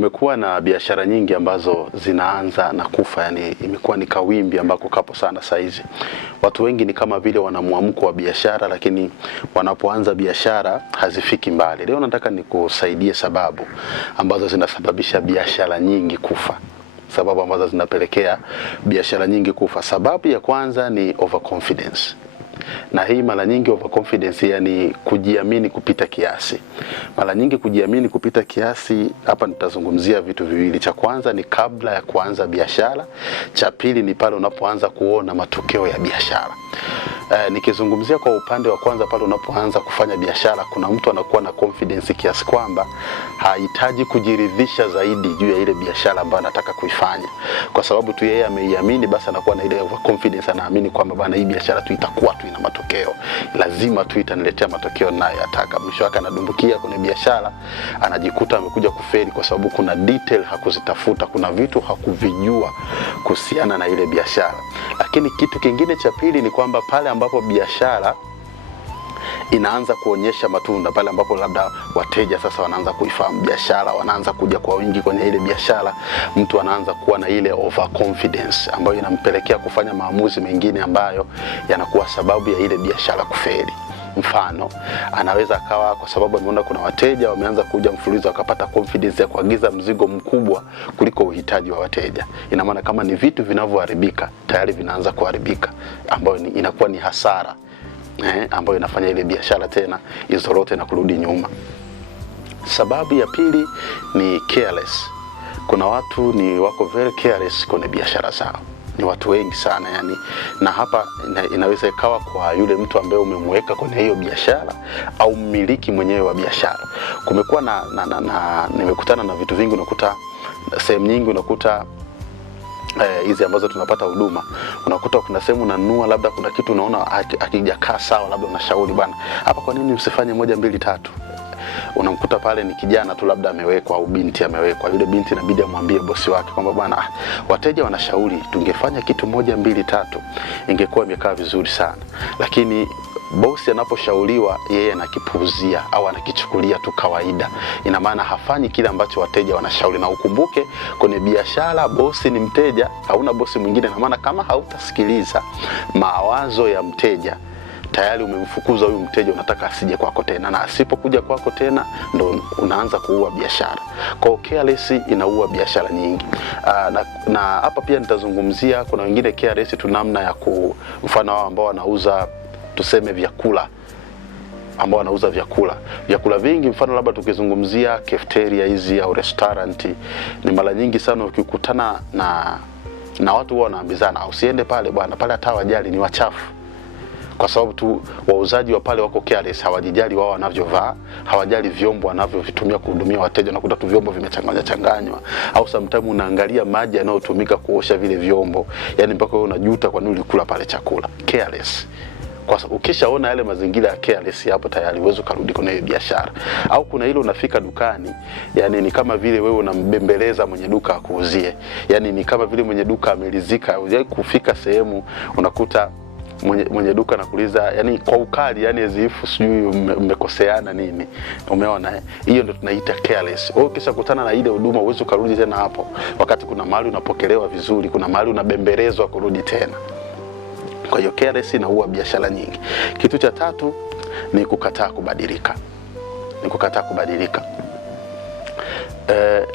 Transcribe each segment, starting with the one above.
Kumekuwa na biashara nyingi ambazo zinaanza na kufa, yani imekuwa ni kawimbi ambako kapo sana saizi. Watu wengi ni kama vile wana muamko wa biashara, lakini wanapoanza biashara hazifiki mbali. Leo nataka nikusaidie sababu ambazo zinasababisha biashara nyingi kufa. Sababu ambazo zinapelekea biashara nyingi kufa. Sababu ya kwanza ni overconfidence. Na hii mara nyingi overconfidence, yani kujiamini kupita kiasi. Mara nyingi kujiamini kupita kiasi, hapa nitazungumzia vitu viwili. Cha kwanza ni kabla ya kuanza biashara, cha pili ni pale unapoanza kuona matokeo ya biashara. Nikizungumzia kwa upande wa kwanza, pale unapoanza kufanya biashara, kuna mtu anakuwa na confidence kiasi kwamba hahitaji kujiridhisha zaidi juu ya ile biashara ambayo anataka kuifanya. Kwa sababu tu yeye ameiamini, basi anakuwa na ile confidence, anaamini kwamba bana, hii biashara tu itakuwa tu ina matokeo. Lazima tu itaniletea matokeo ninayoyataka. Mwisho wake anadumbukia kwenye biashara, anajikuta amekuja kufeli kwa sababu kuna detail hakuzitafuta, kuna vitu hakuvijua kuhusiana na ile biashara. Lakini kitu kingine cha pili ni kwamba pale ambapo biashara inaanza kuonyesha matunda, pale ambapo labda wateja sasa wanaanza kuifahamu biashara, wanaanza kuja kwa wingi kwenye ile biashara, mtu anaanza kuwa na ile overconfidence ambayo inampelekea kufanya maamuzi mengine ambayo yanakuwa sababu ya ile biashara kufeli. Mfano, anaweza akawa kwa sababu ameona kuna wateja wameanza kuja mfululizo, akapata confidence ya kuagiza mzigo mkubwa kuliko uhitaji wa wateja. Ina maana kama ni vitu vinavyoharibika, tayari vinaanza kuharibika, ambayo inakuwa ni hasara, ambayo inafanya ile biashara tena izorote na kurudi nyuma. Sababu ya pili ni careless. Kuna watu ni wako very careless kwenye biashara zao. Ni watu wengi sana, yani, na hapa inaweza ikawa kwa yule mtu ambaye umemweka kwenye hiyo biashara au mmiliki mwenyewe wa biashara. Kumekuwa nimekutana na vitu vingi, unakuta sehemu nyingi, unakuta hizi ambazo tunapata huduma, unakuta kuna sehemu unanunua, labda kuna kitu unaona hakijakaa sawa, labda unashauri bwana, hapa kwa nini usifanye 1 2 3. Unamkuta pale ni kijana tu labda amewekwa au binti amewekwa. Yule binti inabidi amwambie bosi wake kwamba bwana, wateja wanashauri tungefanya kitu 1 2 3, ingekuwa imekaa vizuri sana. Lakini bosi anaposhauriwa, yeye anakipuuzia au anakichukulia tu kawaida. Ina maana hafanyi kile ambacho wateja wanashauri. Na ukumbuke kwenye biashara bosi ni mteja, hauna bosi mwingine. Na maana kama hautasikiliza mawazo ya mteja, tayari umemfukuza huyu mteja, unataka asije kwako tena, na asipokuja kwako tena ndo unaanza kuua biashara. Kwa careless inaua biashara nyingi. Na hapa pia nitazungumzia kuna wengine careless tu namna ya mfano wao ambao wanauza tuseme vyakula, ambao wanauza vyakula vingi. Mfano labda tukizungumzia cafeteria hizi au restaurant, ni mara nyingi sana ukikutana na watu wao wanaambizana, usiende pale bwana, pale hata wajali ni wachafu. Kwa sababu tu wauzaji wa pale wako careless, hawajijali wao wanavyovaa, hawajali vyombo wanavyovitumia kuhudumia wateja. Nakuta tu vyombo vimechanganywa, au sometimes unaangalia maji yanayotumika kuosha vile vyombo, yani mpaka wewe unajuta kwa nini ulikula pale chakula. Careless. Kwa sababu ukishaona yale mazingira ya careless, hapo tayari uwezo kurudi kwenye biashara. Au kuna ile unafika dukani, yani ni kama vile wewe unambembeleza mwenye duka akuuzie. Yani ni kama vile mwenye duka amelizika. Unajua kufika sehemu unakuta mwenye duka anakuuliza, yani kwa ukali, yani azifu sijui mmekoseana nini. Umeona hiyo ndio tunaita careless. Wewe kisha kutana na ile huduma, uwezo kurudi tena hapo, wakati kuna mahali unapokelewa vizuri, kuna mahali unabembelezwa kurudi tena. Kwa hiyo careless inaua biashara nyingi. Kitu cha tatu ni kukataa kubadilika.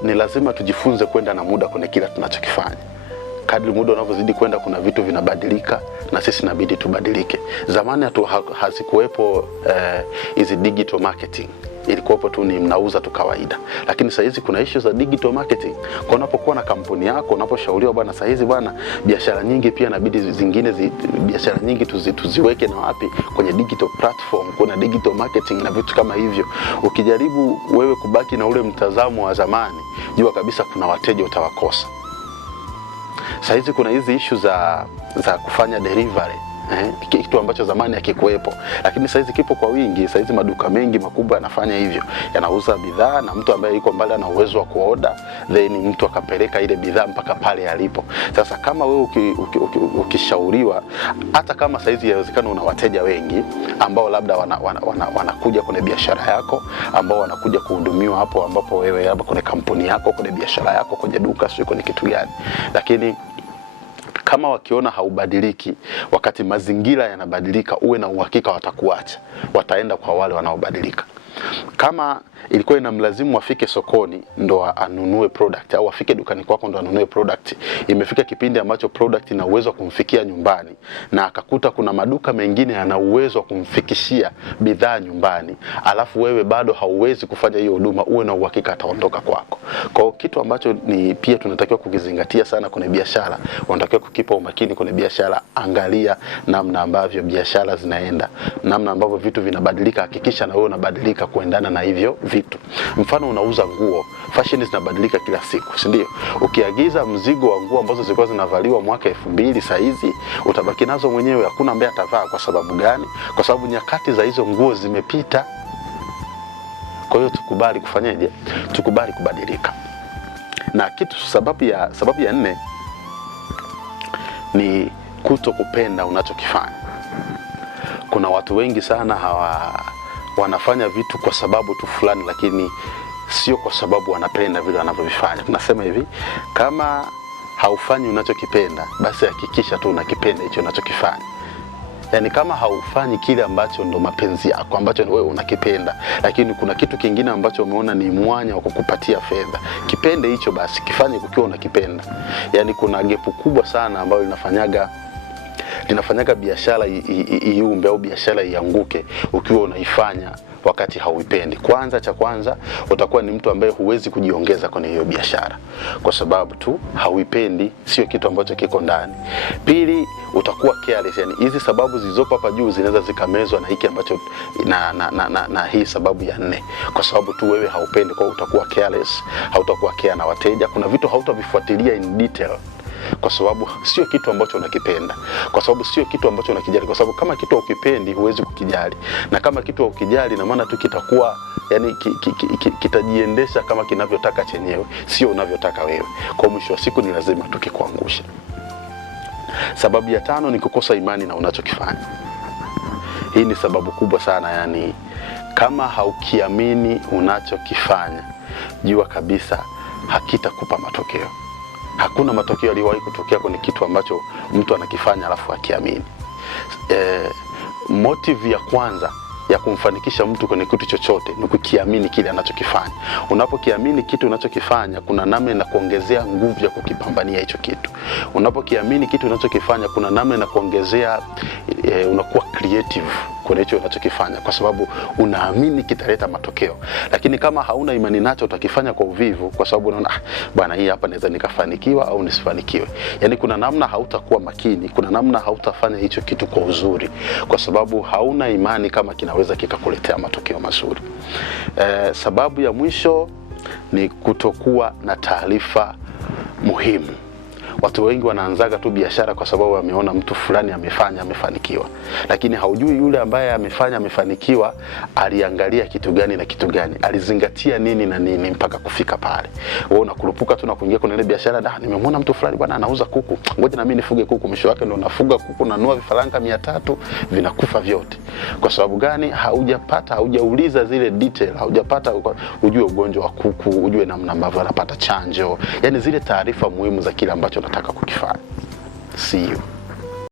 Ni lazima tujifunze kwenda na muda kwenye kila tunachokifanya. Kadri muda unavyozidi kwenda, kuna vitu vinabadilika na sisi inabidi tubadilike. Zamani hazikuwepo hizi digital marketing. Ilikuwepo tu ni mnauza tu kawaida. Lakini sasa hizi kuna issues za digital marketing. Kwa unapokuwa na kampuni yako, unaposhauriwa bwana, sasa hizi bwana, biashara nyingi pia inabidi biashara nyingi tuziweke na wapi, kwenye digital platform, kuna digital marketing na vitu kama hivyo. Ukijaribu wewe kubaki na ule mtazamo wa zamani, jua kabisa kuna wateja utawakosa. Sasa hizi kuna hizi issues za kufanya delivery. kitu ambacho zamani hakikuwepo, lakini saizi kipo kwa wingi. Saizi maduka mengi makubwa yanafanya hivyo, yanauza bidhaa na mtu ambaye yuko mbali ana uwezo wa kuoda, then mtu akapeleka ile bidhaa mpaka pale alipo. Sasa kama wewe ukishauriwa, hata kama saizi inawezekana una wateja wengi ambao labda wanakuja kwenye biashara yako, ambao wanakuja kuhudumiwa hapo ambapo wewe labda kwenye kampuni yako, kwenye biashara yako, kwenye duka, sio kwenye kitu gani, lakini kama wakiona haubadiliki wakati mazingira yanabadilika, uwe na uhakika watakuacha, wataenda kwa wale wanaobadilika. Kama ilikuwa inamlazimu afike sokoni ndo anunue product, au afike dukani kwako ndo anunue product, imefika kipindi ambacho product ina uwezo wa kumfikia nyumbani, na akakuta kuna maduka mengine yana uwezo wa kumfikishia bidhaa nyumbani, alafu wewe bado hauwezi kufanya hiyo huduma, uwe na uhakika ataondoka kwako. Kwa kitu ambacho ni pia tunatakiwa kukizingatia sana kwenye biashara, unatakiwa kukipa umakini kwenye biashara. Angalia namna ambavyo biashara zinaenda, namna ambavyo vitu vinabadilika, hakikisha na wewe unabadilika kuendana na hivyo vitu. Mfano unauza nguo, fashion zinabadilika kila siku, si ndio? Ukiagiza mzigo wa nguo ambazo zilikuwa zinavaliwa mwaka 2000, saizi utabaki nazo mwenyewe, hakuna ambaye atavaa. Kwa sababu gani? Kwa sababu nyakati za hizo nguo zimepita. Kwa hiyo tukubali kufanyaje? Tukubali kubadilika. Na kitu sababu ya 4 ni kutokupenda unachokifanya. Kuna watu wengi sana wanafanya vitu kwa sababu tu fulani, lakini sio kwa sababu wanapenda vile wanavyovifanya. Tunasema hivi, kama haufanyi unachokipenda, basi hakikisha tu unakipenda hicho unachokifanya. Yani kama haufanyi kile ambacho ndo mapenzi yako, ambacho wewe unakipenda, lakini kuna kitu kingine ambacho umeona ni mwanya wa kukupatia fedha, kipende hicho basi, kifanye ukiwa unakipenda. Yani kuna gepu kubwa sana ambayo linafanyaga biashara iumbe au biashara ianguke ukiwa unaifanya wakati hauipendi. Cha kwanza utakuwa ni mtu ambaye huwezi kujiongeza kwenye hiyo biashara kwa sababu tu hauipendi, sio kitu ambacho kiko ndani. Pili, utakuwa careless. Yani hizi sababu zilizopo hapa juu zinaweza zikamezwa na hiki ambacho na hii sababu ya 4, kwa sababu tu wewe haupendi. Kwa utakuwa careless, hautakuwa care na wateja. Kuna vitu hautavifuatilia in detail kwa sababu sio kitu ambacho unakipenda, kwa sababu sio kitu ambacho unakijali, kwa sababu kama kitu ukipendi huwezi kukijali, na kama kitu ukijali na maana tu kitakuwa yani kitajiendesha kama kinavyotaka chenyewe, sio unavyotaka wewe. Kwa mwisho wa siku ni lazima tukikuangusha. Sababu ya 5 ni kukosa imani na unachokifanya. Hii ni sababu kubwa sana. Yani kama haukiamini unachokifanya, jua kabisa hakitakupa matokeo. Hakuna matokeo yaliyowahi kutokea kwenye kitu ambacho mtu anakifanya alafu akiamini. Motive ya kwanza ya kumfanikisha mtu kwenye kitu chochote ni kukiamini kile anachokifanya. Unapokiamini kitu unachokifanya, kuna namna na kuongezea nguvu ya kukipambania hicho kitu. Unapokiamini kitu unachokifanya, kuna namna na kuongezea unakuwa creative kwenye hicho unachokifanya, kwa sababu unaamini kitaleta matokeo. Lakini kama hauna imani nacho, utakifanya kwa uvivu, kwa sababu unaona bwana, hii hapa naweza nikafanikiwa au nisifanikiwe. Yani kuna namna hautakuwa makini, kuna namna hautafanya hicho kitu kwa uzuri, kwa sababu hauna imani kama kinaweza kikakuletea matokeo mazuri. Sababu ya mwisho ni kutokuwa na taarifa muhimu. Watu wengi wanaanzaga tu biashara kwa sababu wameona mtu fulani amefanikiwa, lakini haujui yule ambaye amefanikiwa aliangalia kitu gani na kitu gani, alizingatia nini na nini mpaka kufika pale. Wewe unakurupuka tu na kuingia kwenye ile biashara, nimemwona mtu fulani bwana anauza kuku, ngoja na mimi nifuge kuku. Mwisho wake ndo unafuga kuku, nanua vifaranga 300 vinakufa vyote. Kwa sababu gani? Haujauliza zile detail, haujapata ujue ugonjwa wa kuku, ujue namna ambavyo anapata chanjo, yani zile taarifa muhimu za kile ambacho nataka kukifanya. See you.